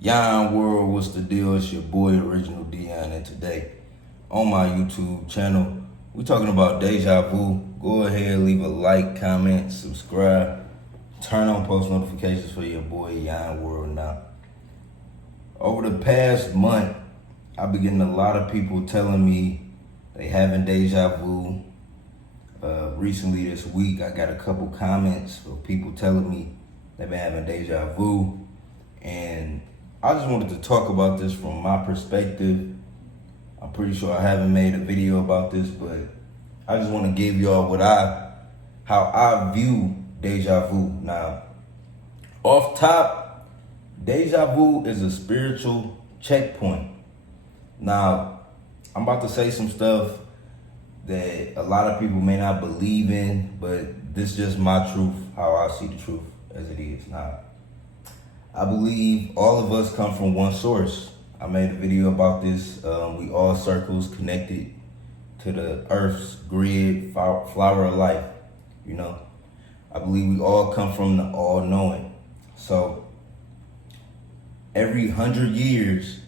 Yon world, what's the deal? It's your boy Original Deja, and today on my YouTube channel, we talking about deja vu. Go ahead, leave a like, comment, subscribe, turn on post notifications for your boy Yon world. Now, over the past month, I've been getting a lot of people telling me they having deja vu. Recently this week, I got a couple comments of people telling me they've been having deja vu, and I just wanted to talk about this from my perspective. I'm pretty sure I haven't made a video about this, but I just want to give y'all how I view deja vu. Now, off top, deja vu is a spiritual checkpoint. Now, I'm about to say some stuff that a lot of people may not believe in, but this is just my truth, how I see the truth as it is. Now, I believe all of us come from one source. I made a video about this. We all circles connected to the earth's grid, flower of life, you know. I believe we all come from the all-knowing. So every 100 years,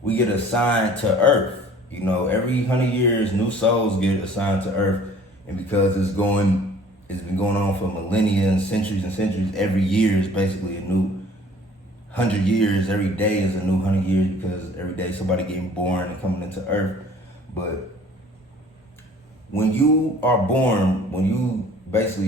we get assigned to earth. You know, every 100 years, new souls get assigned to earth. And because it's been going on for millennia and centuries, every year is basically a new 100 years. Every day is a new 100 years because every day somebody getting born and coming into earth. But when you are born, when you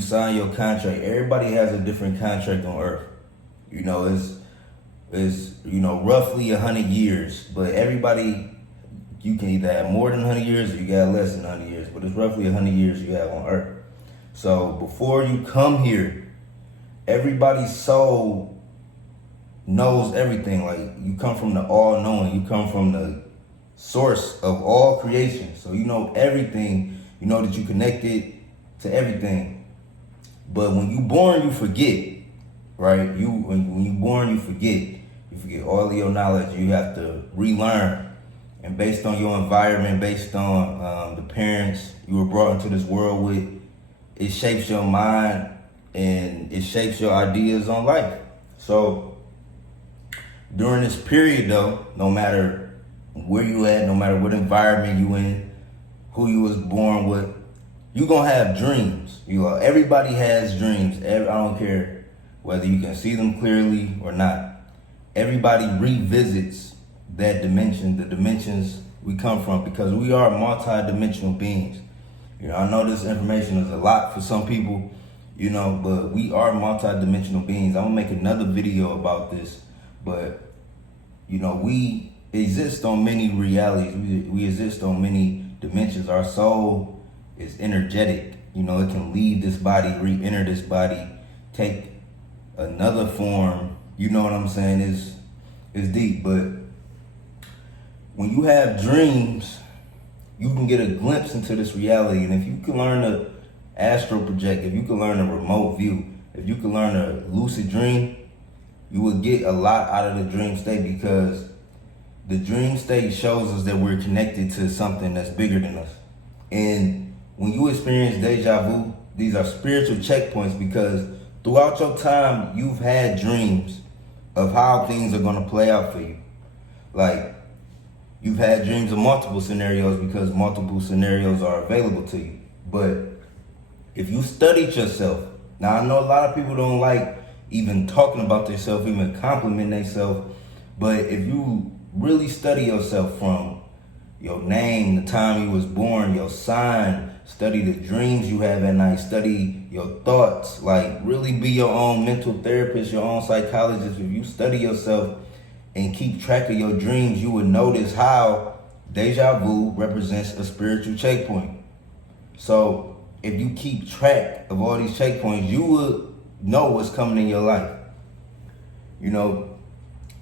sign your contract, everybody has a different contract on earth. You know, it's roughly 100 years, but everybody, you can either have more than 100 years or you got less than 100 years, but it's roughly 100 years you have on earth. So before you come here, everybody's soul knows everything. Like, you come from the all-knowing, you come from the source of all creation. So you know everything, you know that you connected to everything. But when you born, you forget, right? When you born, you forget all of your knowledge. You have to relearn. And based on your environment, based on the parents you were brought into this world with, it shapes your mind and it shapes your ideas on life. So during this period though, no matter where you at, no matter what environment you in, who you was born with, you gonna have dreams. Everybody has dreams. I don't care whether you can see them clearly or not. Everybody revisits that dimension, the dimensions we come from, because we are multi-dimensional beings. You know, I know this information is a lot for some people, you know, but we are multi-dimensional beings. I'm gonna make another video about this, but you know, we exist on many realities. We exist on many dimensions. Our soul is energetic. You know, it can leave this body, re-enter this body, take another form. You know what I'm saying? It's deep, but when you have dreams, you can get a glimpse into this reality. And if you can learn to astral project, if you can learn a remote view, if you can learn a lucid dream, you will get a lot out of the dream state, because the dream state shows us that we're connected to something that's bigger than us. And when you experience deja vu, these are spiritual checkpoints, because throughout your time, you've had dreams of how things are going to play out for you. Like, you've had dreams of multiple scenarios because multiple scenarios are available to you. But if you studied yourself, now I know a lot of people don't like even talking about themselves, even complimenting themselves, but if you really study yourself from your name, the time you was born, your sign, study the dreams you have at night, study your thoughts, like really be your own mental therapist, your own psychologist. If you study yourself and keep track of your dreams, you would notice how deja vu represents a spiritual checkpoint. So if you keep track of all these checkpoints, you would know what's coming in your life. You know,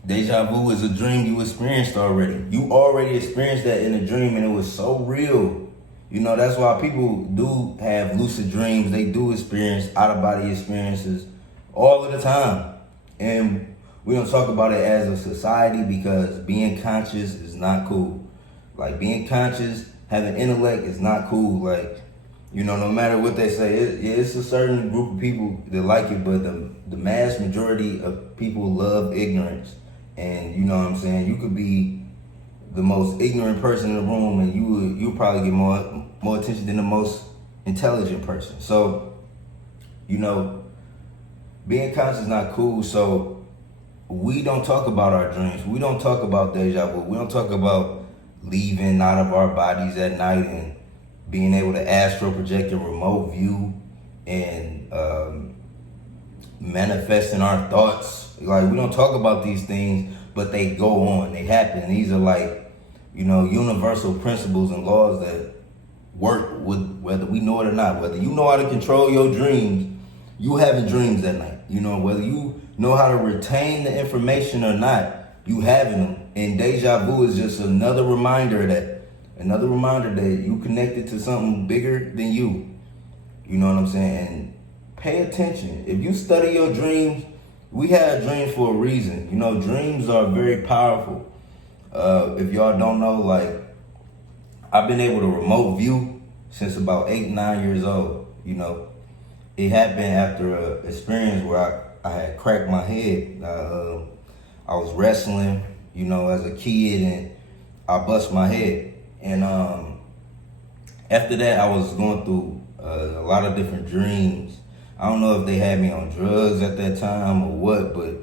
deja vu is a dream you experienced already. You already experienced that in a dream, and it was so real. You know, that's why people do have lucid dreams. They do experience out-of-body experiences all of the time. And we don't talk about it as a society because being conscious is not cool. Like, being conscious, having intellect is not cool. Like, you know, no matter what they say, it's a certain group of people that like it, but the mass majority of people love ignorance. And you know what I'm saying? You could be the most ignorant person in the room, and you'll probably get more attention than the most intelligent person. So, you know, being conscious is not cool. So we don't talk about our dreams. We don't talk about deja vu. We don't talk about leaving out of our bodies at night and being able to astral project a remote view and manifesting our thoughts. Like, we don't talk about these things, but they go on. They happen. These are like, you know, universal principles and laws that work with whether we know it or not. Whether you know how to control your dreams, you having dreams at night. You know, whether you know how to retain the information or not, you having them. And deja vu is just another reminder that you connected to something bigger than you. You know what I'm saying? And pay attention. If you study your dreams, we have dreams for a reason. You know, dreams are very powerful. If y'all don't know, like, I've been able to remote view since about 8, 9 years old. You know, it happened after an experience where I had cracked my head. I was wrestling, you know, as a kid, and I bust my head. And after that, I was going through a lot of different dreams. I don't know if they had me on drugs at that time or what, but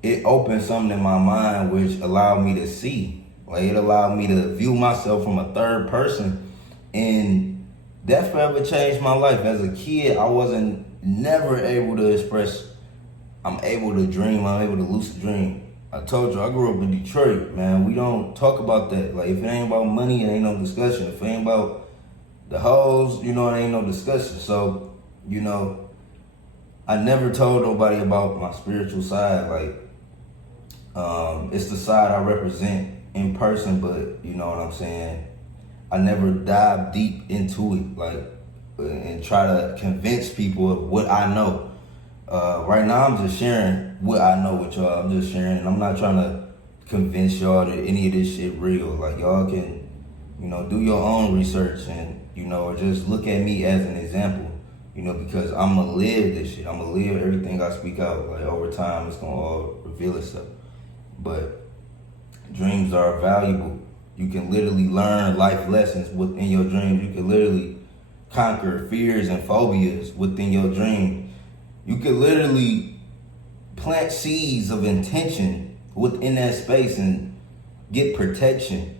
it opened something in my mind which allowed me to see. Like, it allowed me to view myself from a third person, and that forever changed my life. As a kid, I wasn't never able to express, I'm able to dream, I'm able to lucid dream. I told you, I grew up in Detroit, man. We don't talk about that. Like, if it ain't about money, it ain't no discussion. If it ain't about the hoes, you know, it ain't no discussion. So, you know, I never told nobody about my spiritual side. Like, it's the side I represent in person, but you know what I'm saying? I never dive deep into it, like, and try to convince people of what I know. Right now, I'm just sharing what I know with y'all. I'm just sharing, and I'm not trying to convince y'all that any of this shit real. Like, y'all can, you know, do your own research and, you know, or just look at me as an example, you know, because I'm gonna live this shit. I'm gonna live everything I speak out. Like, over time, it's gonna all reveal itself. But dreams are valuable. You can literally learn life lessons within your dreams. You can literally conquer fears and phobias within your dreams. You can literally plant seeds of intention within that space and get protection.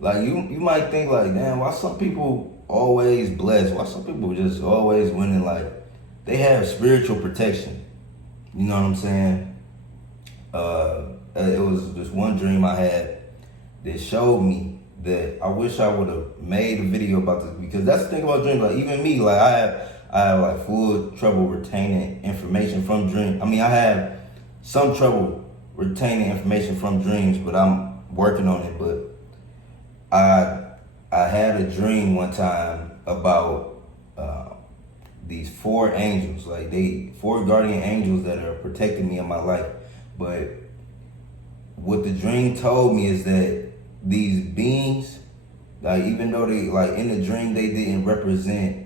Like, you might think like, damn, why some people always blessed? Why some people just always winning? Like, they have spiritual protection. You know what I'm saying? It was this one dream I had that showed me that I wish I would have made a video about this, because that's the thing about dreams. Like, even me, like, I have like full trouble retaining information from dreams. I mean, I have some trouble retaining information from dreams, but I'm working on it. But I had a dream one time about these 4 angels, like 4 guardian angels that are protecting me in my life. But what the dream told me is that these beings, like, even though they, like, in the dream, they didn't represent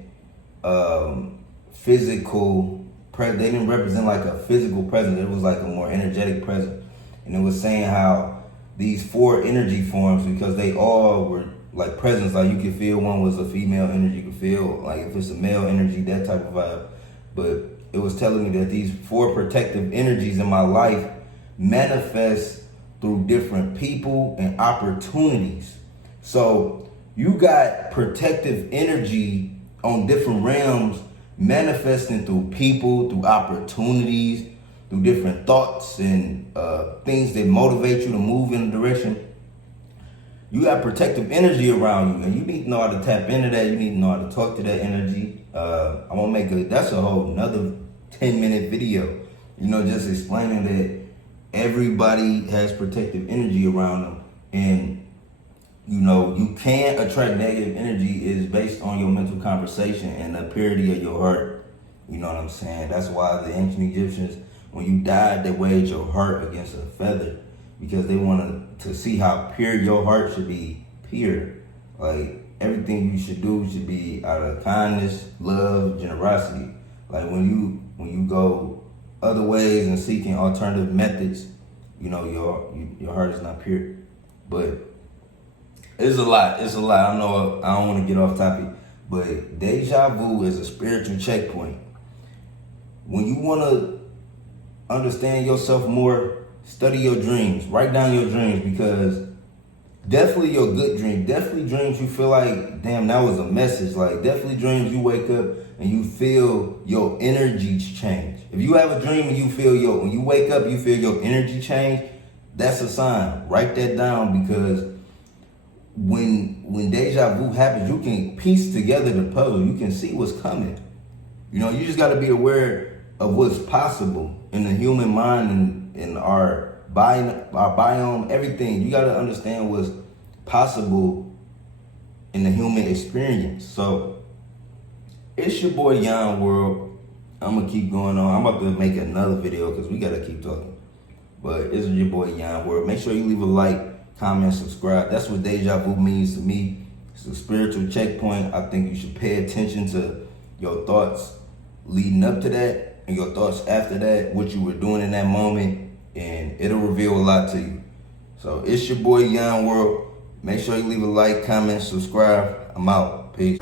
physical, they didn't represent like a physical presence. It was like a more energetic presence. And it was saying how these 4 energy forms, because they all were like presence, like, you could feel one was a female energy, you could feel like if it's a male energy, that type of vibe. But it was telling me that these 4 protective energies in my life manifest through different people and opportunities. So you got protective energy on different realms manifesting through people, through opportunities, through different thoughts and things that motivate you to move in a direction. You got protective energy around you, and you need to know how to tap into that. You need to know how to talk to that energy. I'm gonna make that's a whole another 10-minute video, you know, just explaining that everybody has protective energy around them. And, you know, you can't attract negative energy is based on your mental conversation and the purity of your heart. You know what I'm saying? That's why the ancient Egyptians, when you died, they weighed your heart against a feather, because they wanted to see how pure your heart should be pure. Like, everything you should do should be out of kindness, love, generosity. Like, when you go other ways and seeking alternative methods you know, your heart is not pure. But it's a lot. It's a lot. I know I don't want to get off topic, but deja vu is a spiritual checkpoint. When you want to understand yourself more, study your dreams. Write down your dreams, because definitely your good dreams. Definitely dreams you feel like, damn, that was a message. Like, definitely dreams you wake up and you feel your energy change. If you have a dream and you feel when you wake up, you feel your energy change, that's a sign. Write that down, because when deja vu happens, you can piece together the puzzle. You can see what's coming. You know, you just got to be aware of what's possible in the human mind and in our biome, everything. You got to understand what's possible in the human experience. So it's your boy Yon World. I'm gonna keep going on. I'm about to make another video because we gotta keep talking. But it's your boy Yon World. Make sure you leave a like, comment, subscribe. That's what deja vu means to me. It's a spiritual checkpoint. I think you should pay attention to your thoughts leading up to that and your thoughts after that, what you were doing in that moment, and it'll reveal a lot to you. So it's your boy Yon World. Make sure you leave a like, comment, subscribe. I'm out. Peace.